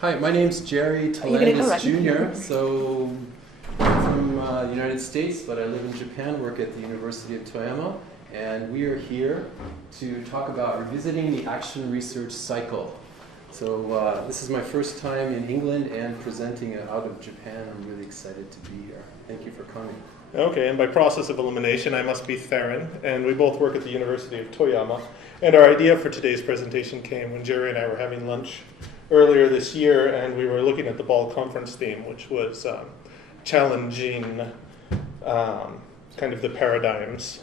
Hi, my name's Jerry Talandis Jr. So I'm from the United States, but I live in Japan, work at the University of Toyama, and we are here to talk about revisiting the action research cycle. So this is my first time in England and presenting out of Japan. I'm really excited to be here. Thank you for coming. Okay, and by process of elimination, I must be Theron, and we both work at the University of Toyama. And our idea for today's presentation came when Jerry and I were having lunch earlier this year, and we were looking at the BAAL conference theme, which was challenging kind of the paradigms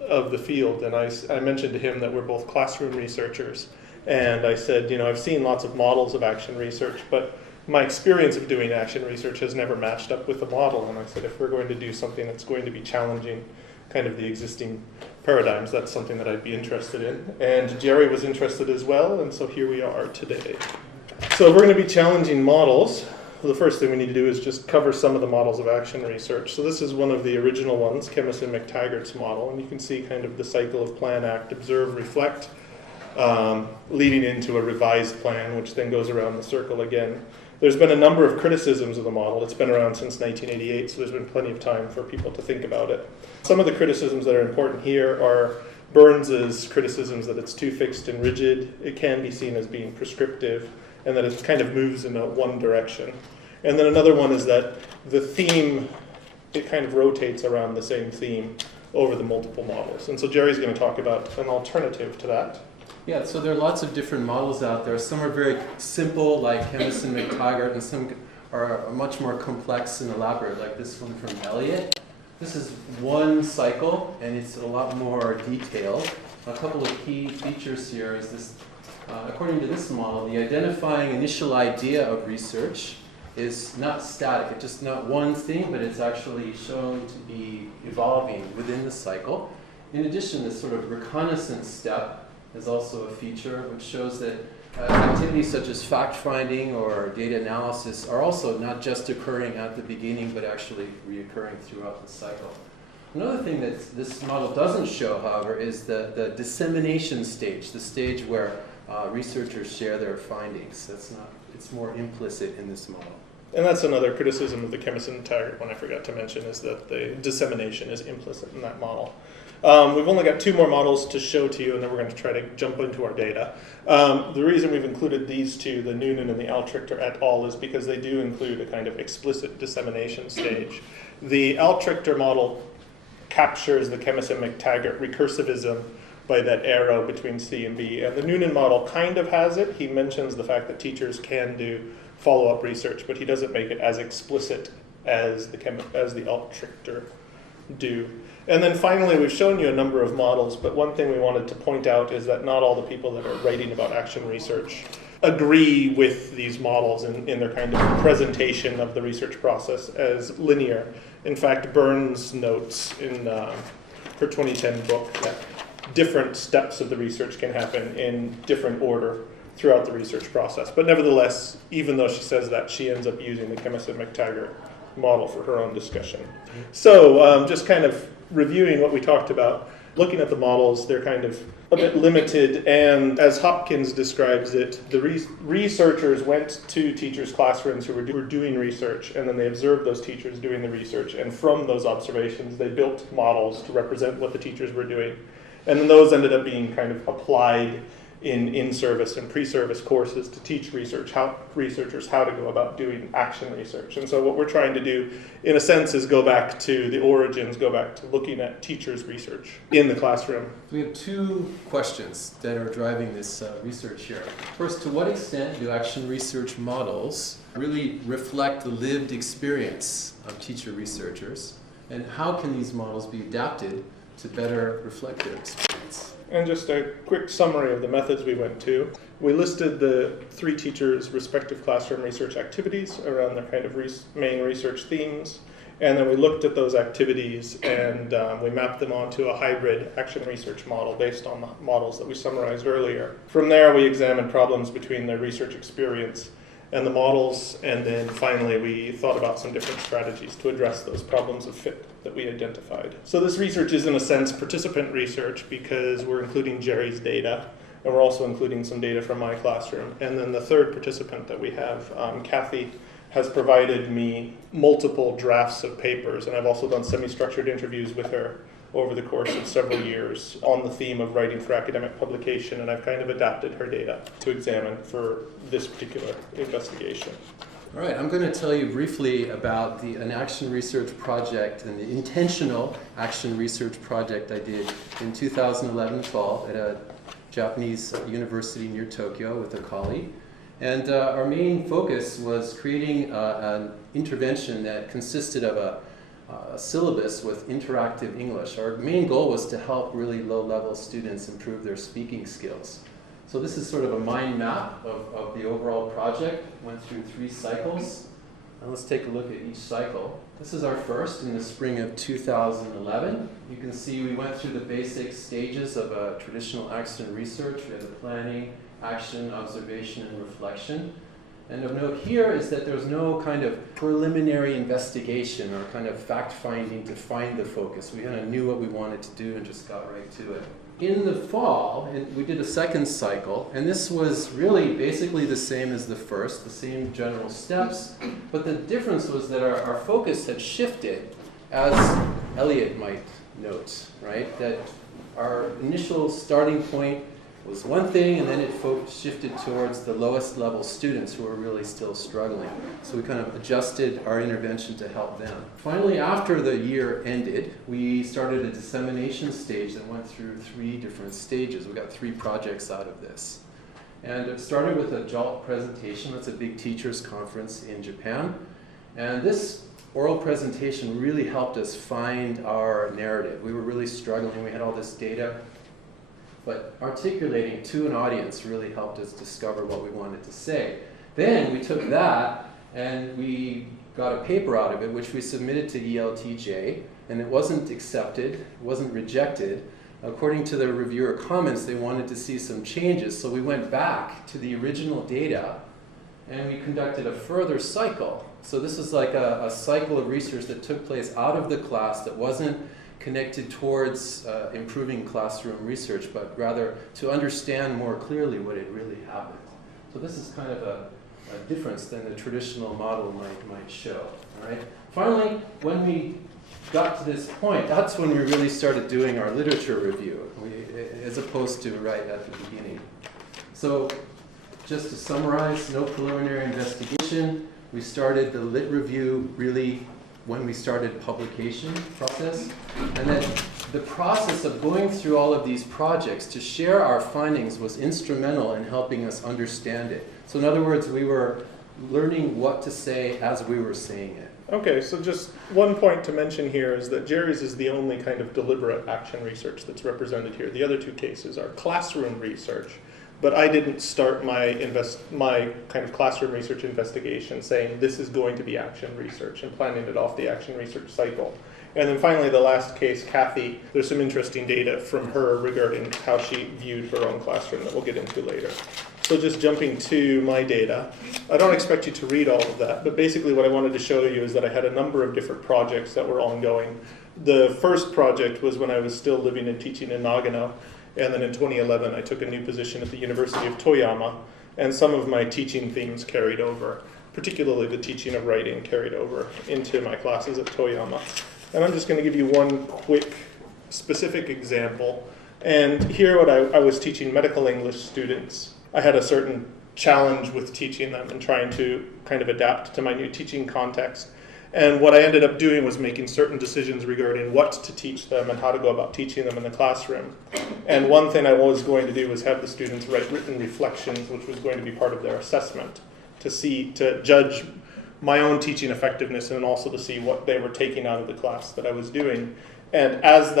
of the field. And I mentioned to him that we're both classroom researchers, and I said, I've seen lots of models of action research, but my experience of doing action research has never matched up with the model. And I said, if we're going to do something that's going to be challenging kind of the existing paradigms, that's something that I'd be interested in. And Jerry was interested as well, and so here we are today. So we're going to be challenging models. The first thing we need to do is just cover some of the models of action research. So this is one of the original ones, Chemist and McTaggart's model, and you can see kind of the cycle of plan, act, observe, reflect, leading into a revised plan, which then goes around the circle again. There's been a number of criticisms of the model. It's been around since 1988, so there's been plenty of time for people to think about it. Some of the criticisms that are important here are Burns's criticisms that it's too fixed and rigid. It can be seen as being prescriptive, and that it kind of moves in one direction. And then another one is that the theme, it kind of rotates around the same theme over the multiple models. And so Jerry's going to talk about an alternative to that. Yeah, so there are lots of different models out there. Some are very simple, like Chemist and McTaggart, and some are much more complex and elaborate, like this one from Elliott. This is one cycle, and it's a lot more detailed. A couple of key features here is this. According to this model, the identifying initial idea of research is not static. It's just not one thing, but it's actually shown to be evolving within the cycle. In addition, this sort of reconnaissance step is also a feature which shows that activities such as fact-finding or data analysis are also not just occurring at the beginning, but actually reoccurring throughout the cycle. Another thing that this model doesn't show, however, is the dissemination stage, the stage where researchers share their findings. It's more implicit in this model. And that's another criticism of the Chemist and McTaggart one I forgot to mention, is that the dissemination is implicit in that model. We've only got two more models to show to you, and then we're going to try to jump into our data. The reason we've included these two, the Noonan and the Altrichter et al., is because they do include a kind of explicit dissemination stage. The Altrichter model captures the Chemist and McTaggart recursivism by that arrow between C and B. And the Noonan model kind of has it. He mentions the fact that teachers can do follow-up research, but he doesn't make it as explicit as the Altrichter do. And then finally, we've shown you a number of models, but one thing we wanted to point out is that not all the people that are writing about action research agree with these models in their kind of presentation of the research process as linear. In fact, Burns notes in her 2010 book that different steps of the research can happen in different order throughout the research process. But nevertheless, even though she says that, she ends up using the Chemist and McTaggart model for her own discussion. So just kind of reviewing what we talked about, looking at the models, they're kind of a bit limited, and as Hopkins describes it, the researchers went to teachers' classrooms who were doing research, and then they observed those teachers doing the research, and from those observations, they built models to represent what the teachers were doing. And then those ended up being kind of applied in-service and pre-service courses to teach researchers how to go about doing action research. And so what we're trying to do, in a sense, is go back to the origins, go back to looking at teachers' research in the classroom. We have two questions that are driving this research here. First, to what extent do action research models really reflect the lived experience of teacher researchers? And how can these models be adapted to better reflect their experience? And just a quick summary of the methods we went to. We listed the three teachers' respective classroom research activities around their kind of main research themes. And then we looked at those activities and we mapped them onto a hybrid action research model based on the models that we summarized earlier. From there, we examined problems between their research experience and the models, and then finally we thought about some different strategies to address those problems of fit that we identified. So this research is, in a sense, participant research because we're including Jerry's data. and we're also including some data from my classroom. And then the third participant that we have, Cathy, has provided me multiple drafts of papers, and I've also done semi-structured interviews with her over the course of several years on the theme of writing for academic publication, and I've kind of adapted her data to examine for this particular investigation. All right, I'm going to tell you briefly about an action research project, an intentional action research project I did in 2011-12 at a Japanese university near Tokyo with a colleague. And our main focus was creating an intervention that consisted of a syllabus with interactive English. Our main goal was to help really low-level students improve their speaking skills. So this is sort of a mind map of the overall project. Went through 3 cycles. Now let's take a look at each cycle. This is our first in the spring of 2011. You can see we went through the basic stages of traditional action research. We had the planning, action, observation, and reflection. And of note here is that there's no kind of preliminary investigation or kind of fact-finding to find the focus. We kind of knew what we wanted to do and just got right to it. In the fall, we did a second cycle, and this was really basically the same as the first, the same general steps, but the difference was that our focus had shifted, as Elliot might note, right? That our initial starting point was one thing, and then it shifted towards the lowest level students who were really still struggling. So we kind of adjusted our intervention to help them. Finally, after the year ended, we started a dissemination stage that went through 3 different stages. We got 3 projects out of this. And it started with a JOLT presentation. That's a big teachers conference in Japan. And this oral presentation really helped us find our narrative. We were really struggling. We had all this data. But articulating to an audience really helped us discover what we wanted to say. Then we took that and we got a paper out of it, which we submitted to ELTJ, and it wasn't accepted, it wasn't rejected. According to the reviewer comments, they wanted to see some changes, so we went back to the original data and we conducted a further cycle. So this is like a cycle of research that took place out of the class that wasn't connected towards improving classroom research, but rather to understand more clearly what had really happened. So this is kind of a difference than the traditional model might show. All right. Finally, when we got to this point, that's when we really started doing our literature review, as opposed to right at the beginning. So just to summarize, no preliminary investigation. We started the lit review really when we started publication process, and then the process of going through all of these projects to share our findings was instrumental in helping us understand it. So in other words, we were learning what to say as we were saying it. Okay, so just one point to mention here is that Jerry's is the only kind of deliberate action research that's represented here. The other 2 cases are classroom research, but I didn't start my kind of classroom research investigation saying this is going to be action research and planning it off the action research cycle. And then finally, the last case, Cathy, there's some interesting data from her regarding how she viewed her own classroom that we'll get into later. So just jumping to my data, I don't expect you to read all of that, but basically what I wanted to show you is that I had a number of different projects that were ongoing. The first project was when I was still living and teaching in Nagano, and then in 2011 I took a new position at the University of Toyama, and some of my teaching themes carried over, particularly the teaching of writing carried over into my classes at Toyama. And I'm just going to give you one quick specific example. And here I was teaching medical English students. I had a certain challenge with teaching them and trying to kind of adapt to my new teaching context. And what I ended up doing was making certain decisions regarding what to teach them and how to go about teaching them in the classroom. And one thing I was going to do was have the students write written reflections, which was going to be part of their assessment, to judge my own teaching effectiveness and also to see what they were taking out of the class that I was doing. And as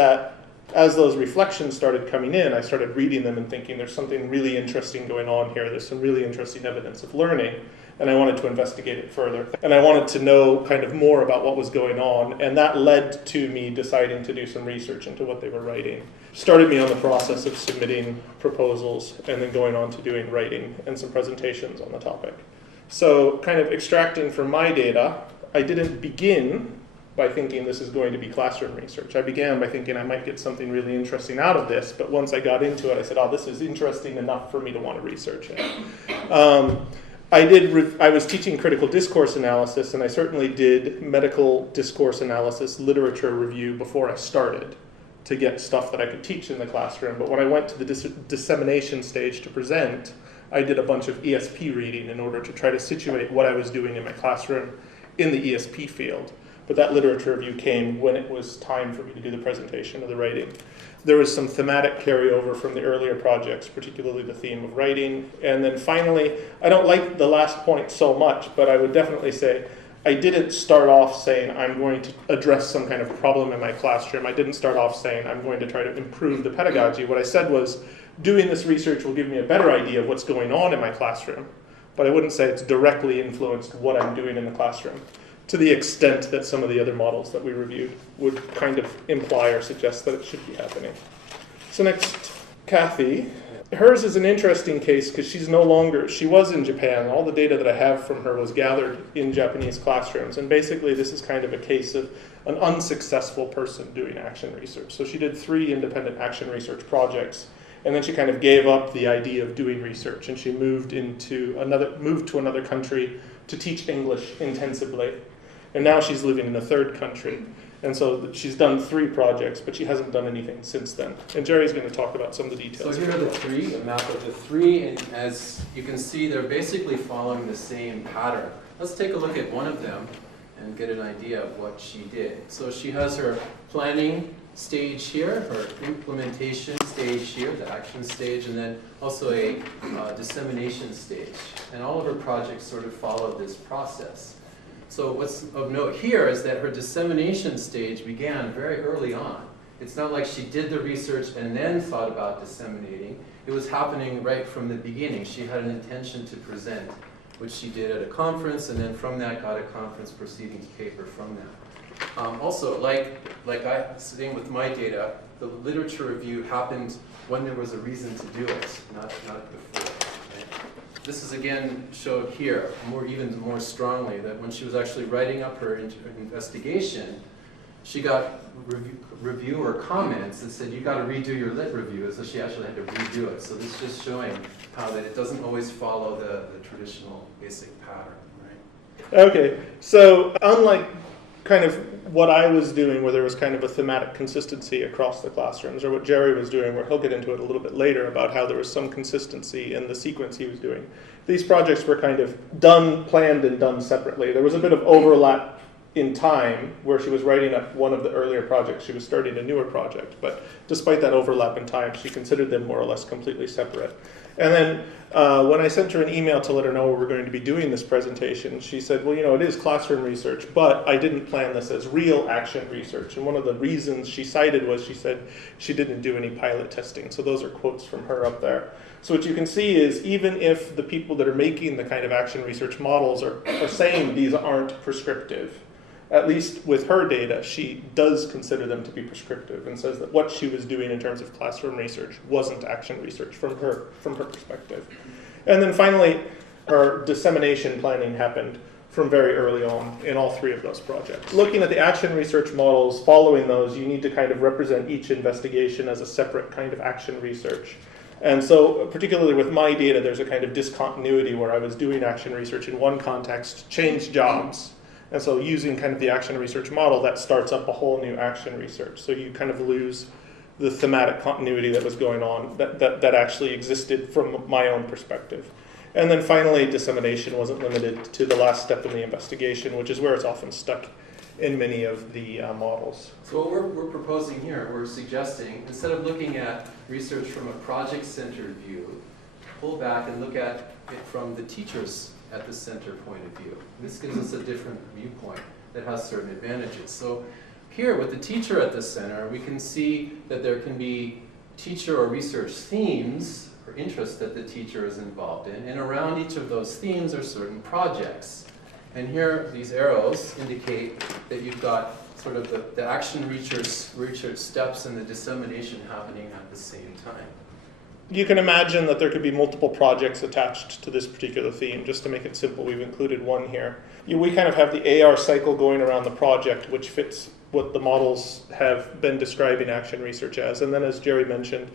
those reflections started coming in, I started reading them and thinking there's something really interesting going on here. There's some really interesting evidence of learning, and I wanted to investigate it further. And I wanted to know kind of more about what was going on, and that led to me deciding to do some research into what they were writing. Started me on the process of submitting proposals and then going on to doing writing and some presentations on the topic. So kind of extracting from my data, I didn't begin by thinking this is going to be classroom research. I began by thinking I might get something really interesting out of this, but once I got into it, I said, oh, this is interesting enough for me to want to research it. I was teaching critical discourse analysis, and I certainly did medical discourse analysis, literature review before I started to get stuff that I could teach in the classroom. But when I went to the dissemination stage to present, I did a bunch of ESP reading in order to try to situate what I was doing in my classroom in the ESP field. But that literature review came when it was time for me to do the presentation of the writing. There was some thematic carryover from the earlier projects, particularly the theme of writing. And then finally, I don't like the last point so much, but I would definitely say I didn't start off saying I'm going to address some kind of problem in my classroom. I didn't start off saying I'm going to try to improve the pedagogy. What I said was doing this research will give me a better idea of what's going on in my classroom, but I wouldn't say it's directly influenced what I'm doing in the classroom, to the extent that some of the other models that we reviewed would kind of imply or suggest that it should be happening. So next, Cathy. Hers is an interesting case because she was in Japan. All the data that I have from her was gathered in Japanese classrooms. And basically this is kind of a case of an unsuccessful person doing action research. So she did 3 independent action research projects, and then she kind of gave up the idea of doing research, and she moved to another country to teach English intensively. And now she's living in a 3rd country. And so she's done 3 projects, but she hasn't done anything since then. And Jerry's going to talk about some of the details. So here are the 3, a map of the 3, and as you can see, they're basically following the same pattern. Let's take a look at one of them and get an idea of what she did. So she has her planning stage here, her implementation stage here, the action stage, and then also a dissemination stage. And all of her projects sort of follow this process. So what's of note here is that her dissemination stage began very early on. It's not like she did the research and then thought about disseminating. It was happening right from the beginning. She had an intention to present, which she did at a conference, and then from that got a conference proceedings paper from that. Also, like I sitting with my data, the literature review happened when there was a reason to do it, not before. This is again showed here even more strongly that when she was actually writing up her investigation, she got reviewer comments that said, you got to redo your lit review, so she actually had to redo it. So this is just showing how that it doesn't always follow the traditional basic pattern, right? Okay, so unlike kind of what I was doing where there was kind of a thematic consistency across the classrooms, or what Jerry was doing where he'll get into it a little bit later about how there was some consistency in the sequence he was doing. These projects were kind of planned and done separately. There was a bit of overlap in time where she was writing up one of the earlier projects. She was starting a newer project, but despite that overlap in time, she considered them more or less completely separate. And then when I sent her an email to let her know we were going to be doing this presentation, she said, well, it is classroom research, but I didn't plan this as real action research. And one of the reasons she cited was she said she didn't do any pilot testing. So those are quotes from her up there. So what you can see is even if the people that are making the kind of action research models are saying these aren't prescriptive, at least with her data, she does consider them to be prescriptive and says that what she was doing in terms of classroom research wasn't action research from her perspective. And then finally, her dissemination planning happened from very early on in all 3 of those projects. Looking at the action research models, following those, you need to kind of represent each investigation as a separate kind of action research. And so particularly with my data, there's a kind of discontinuity where I was doing action research in one context, changed jobs. And so using kind of the action research model, that starts up a whole new action research. So you kind of lose the thematic continuity that was going on that actually existed from my own perspective. And then finally, dissemination wasn't limited to the last step in the investigation, which is where it's often stuck in many of the models. So what we're proposing here, we're suggesting, instead of looking at research from a project-centered view, pull back and look at it from the teacher's at the center point of view. This gives us a different viewpoint that has certain advantages. So here with the teacher at the center, we can see that there can be teacher or research themes or interests that the teacher is involved in, and around each of those themes are certain projects. And here, these arrows indicate that you've got sort of the action research steps and the dissemination happening at the same time. you can imagine that there could be multiple projects attached to this particular theme. Just to make it simple, we've included one here. We kind of have the AR cycle going around the project, which fits what the models have been describing action research as. And then, as Jerry mentioned,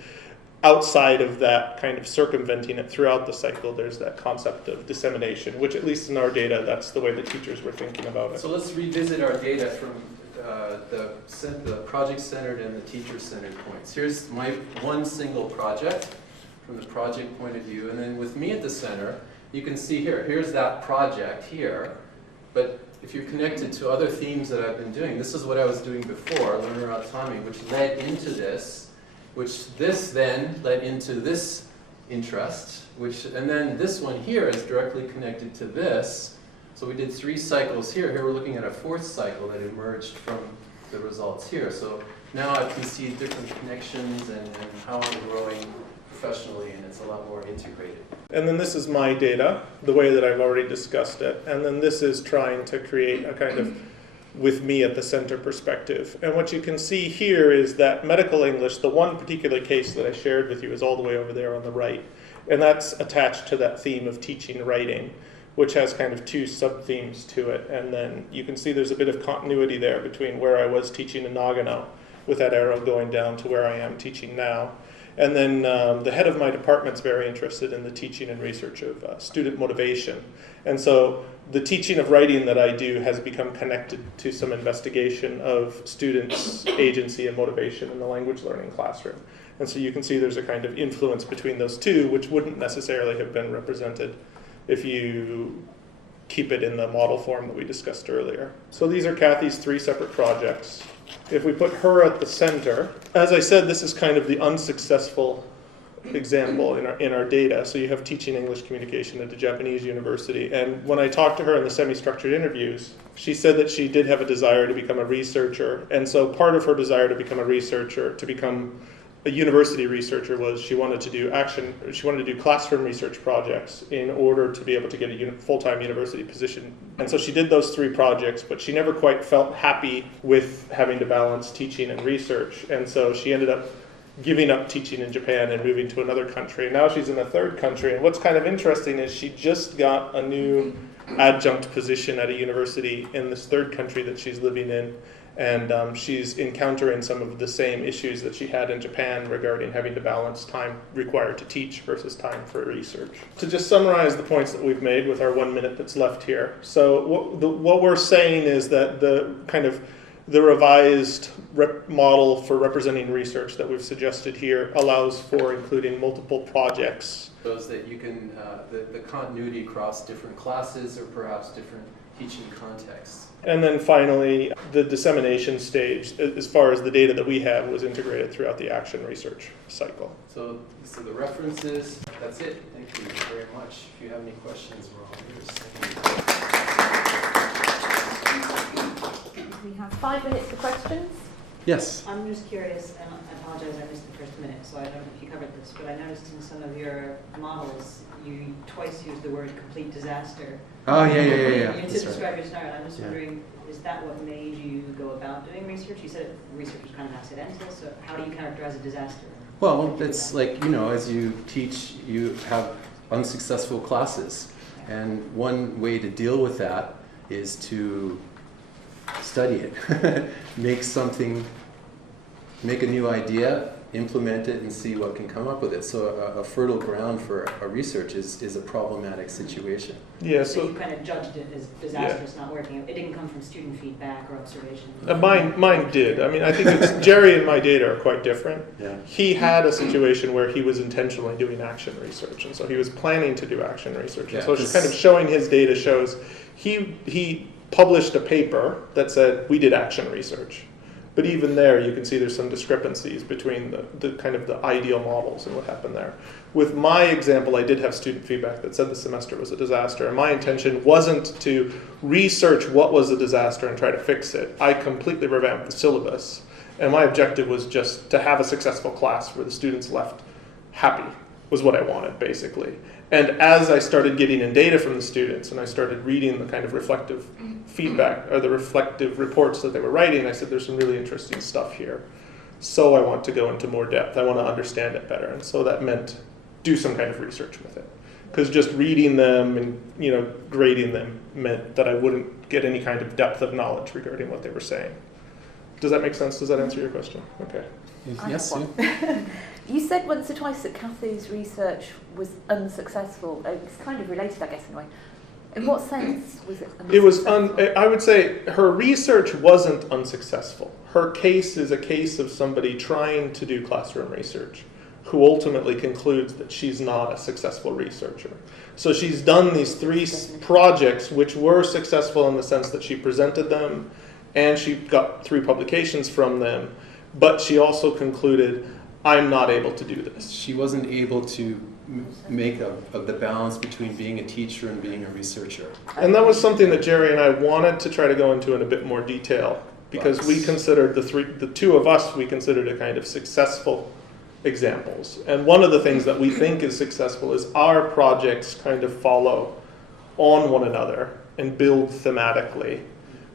outside of that, kind of circumventing it throughout the cycle, there's that concept of dissemination, which at least in our data, that's the way the teachers were thinking about it. So let's revisit our data from the project-centered and the teacher-centered points. Here's my one single project from the project point of view, and then with me at the center, you can see here's that project here, but if you're connected to other themes that I've been doing, this is what I was doing before, learner autonomy, which led into this, which this then led into this interest, and then this one here is directly connected to this. So we did 3 cycles here. Here we're looking at a 4th cycle that emerged from the results here. So now I can see different connections and how I'm growing professionally, and it's a lot more integrated. And then this is my data, the way that I've already discussed it. And then this is trying to create a kind of with me at the center perspective. And what you can see here is that medical English, the one particular case that I shared with you, is all the way over there on the right. And that's attached to that theme of teaching writing, which has kind of 2 sub-themes to it. And then you can see there's a bit of continuity there between where I was teaching in Nagano, with that arrow going down, to where I am teaching now. And then the head of my department's very interested in the teaching and research of student motivation. And so the teaching of writing that I do has become connected to some investigation of students' agency and motivation in the language learning classroom. And so you can see there's a kind of influence between those 2, which wouldn't necessarily have been represented if you keep it in the model form that we discussed earlier. So these are Cathy's 3 separate projects. If we put her at the center, as I said, this is kind of the unsuccessful example in our data. So you have teaching English communication at a Japanese university. And when I talked to her in the semi-structured interviews, she said that she did have a desire to become a researcher. And so part of her desire to become a researcher, to become a university researcher, was she wanted to do classroom research projects in order to be able to get a full-time university position. And so she did those 3 projects, but she never quite felt happy with having to balance teaching and research. And so she ended up giving up teaching in Japan and moving to another country. And now she's in a 3rd country. And what's kind of interesting is she just got a new adjunct position at a university in this 3rd country that she's living in. And she's encountering some of the same issues that she had in Japan regarding having to balance time required to teach versus time for research. To just summarize the points that we've made with our 1 minute that's left here. So what we're saying is that the revised model for representing research that we've suggested here allows for including multiple projects. Shows that you can, the continuity across different classes or perhaps different teaching contexts. And then finally, the dissemination stage, as far as the data that we have, was integrated throughout the action research cycle. So the references, that's it. Thank you very much. If you have any questions, we're all ears. We have 5 minutes for questions. Yes. I'm just curious, and I apologize, I missed the first minute, so I don't know if you covered this, but I noticed in some of your models, you twice used the word complete disaster. Oh, yeah. To That's describe right. your scenario. I'm just wondering, is that what made you go about doing research? You said research was kind of accidental, so how do you characterize a disaster? Well, it's like, as you teach, you have unsuccessful classes. And one way to deal with that is to study it. Make a new idea, implement it, and see what can come up with it. So a fertile ground for a research is a problematic situation. Yeah, So you kind of judged it as disastrous, not working. It didn't come from student feedback or observation. Mine did. I mean, I think Jerry and my data are quite different. Yeah. He had a situation where he was intentionally doing action research, and so he was planning to do action research. And so just kind of showing his data shows he published a paper that said we did action research. But even there, you can see there's some discrepancies between the kind of the ideal models and what happened there. With my example, I did have student feedback that said the semester was a disaster. And my intention wasn't to research what was a disaster and try to fix it. I completely revamped the syllabus. And my objective was just to have a successful class where the students left happy, was what I wanted, basically. And as I started getting in data from the students and I started reading the kind of reflective feedback or the reflective reports that they were writing, I said, there's some really interesting stuff here. so I want to go into more depth. I want to understand it better. And so that meant do some kind of research with it. Because just reading them and grading them meant that I wouldn't get any kind of depth of knowledge regarding what they were saying. Does that make sense? Does that answer your question? Okay. Yes, Sue? You said once or twice that Cathy's research was unsuccessful. It's kind of related, I guess, in a way. In what sense was it unsuccessful? It was, I would say her research wasn't unsuccessful. Her case is a case of somebody trying to do classroom research who ultimately concludes that she's not a successful researcher. So she's done these 3 projects which were successful in the sense that she presented them and she got 3 publications from them, but she also concluded, I'm not able to do this. She wasn't able to make the balance between being a teacher and being a researcher. And that was something that Jerry and I wanted to try to go into in a bit more detail, because we considered the 2 of us, we considered a kind of successful examples. And one of the things that we think is successful is our projects kind of follow on one another and build thematically.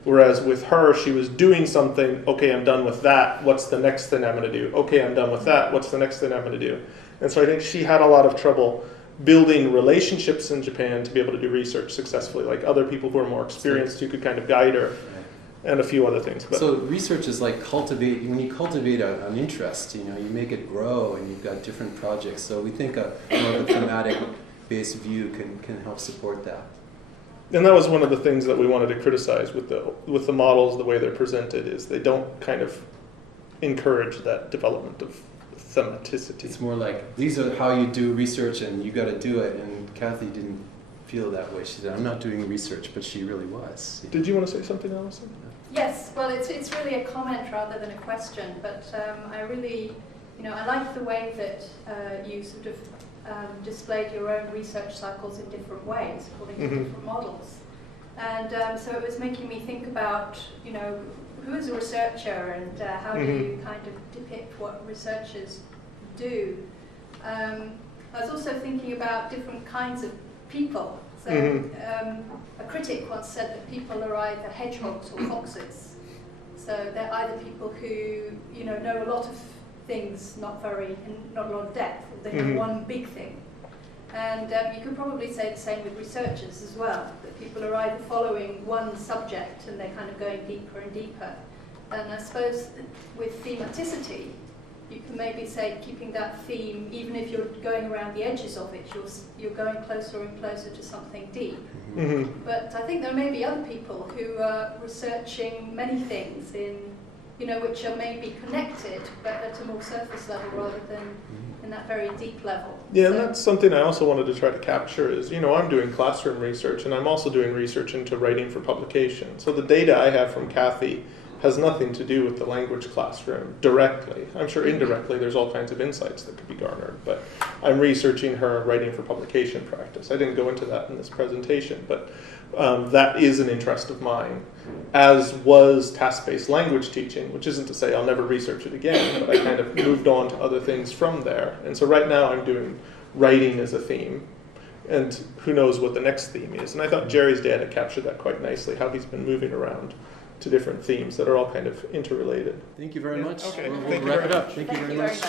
Whereas with her, she was doing something, okay, I'm done with that, what's the next thing I'm going to do? Okay, I'm done with that, what's the next thing I'm going to do? And so I think she had a lot of trouble building relationships in Japan to be able to do research successfully, like other people who are more experienced who could kind of guide her, and a few other things. But so research is like when you cultivate an interest, you make it grow, and you've got different projects. So we think more of a thematic-based view can help support that. And that was one of the things that we wanted to criticize with the models, the way they're presented, is they don't kind of encourage that development of thematicity. It's more like, these are how you do research and you got to do it. And Cathy didn't feel that way. She said, I'm not doing research, but she really was. Did you want to say something, Alison? Yes, well, it's really a comment rather than a question, but I really, I like the way that you sort of displayed your own research cycles in different ways, according to different models. And so it was making me think about, who is a researcher and how do you kind of depict what researchers do. I was also thinking about different kinds of people. So a critic once said that people are either hedgehogs or foxes. So they're either people who, know a lot of things, not a lot of depth. They know one big thing. And you could probably say the same with researchers as well, that people are either following one subject and they're kind of going deeper and deeper. And I suppose with thematicity, you can maybe say keeping that theme, even if you're going around the edges of it, you're going closer and closer to something deep. But I think there may be other people who are researching many things which are maybe connected, but at a more surface level rather than in that very deep level. Yeah, and that's something I also wanted to try to capture is, I'm doing classroom research and I'm also doing research into writing for publication. So the data I have from Cathy has nothing to do with the language classroom directly. I'm sure indirectly there's all kinds of insights that could be garnered, but I'm researching her writing for publication practice. I didn't go into that in this presentation, but that is an interest of mine, as was task-based language teaching, which isn't to say I'll never research it again, but I kind of moved on to other things from there. And so right now I'm doing writing as a theme, and who knows what the next theme is. And I thought Jerry's data captured that quite nicely, how he's been moving around to different themes that are all kind of interrelated. Thank you very much. Okay. We'll wrap it up. Thank you very much.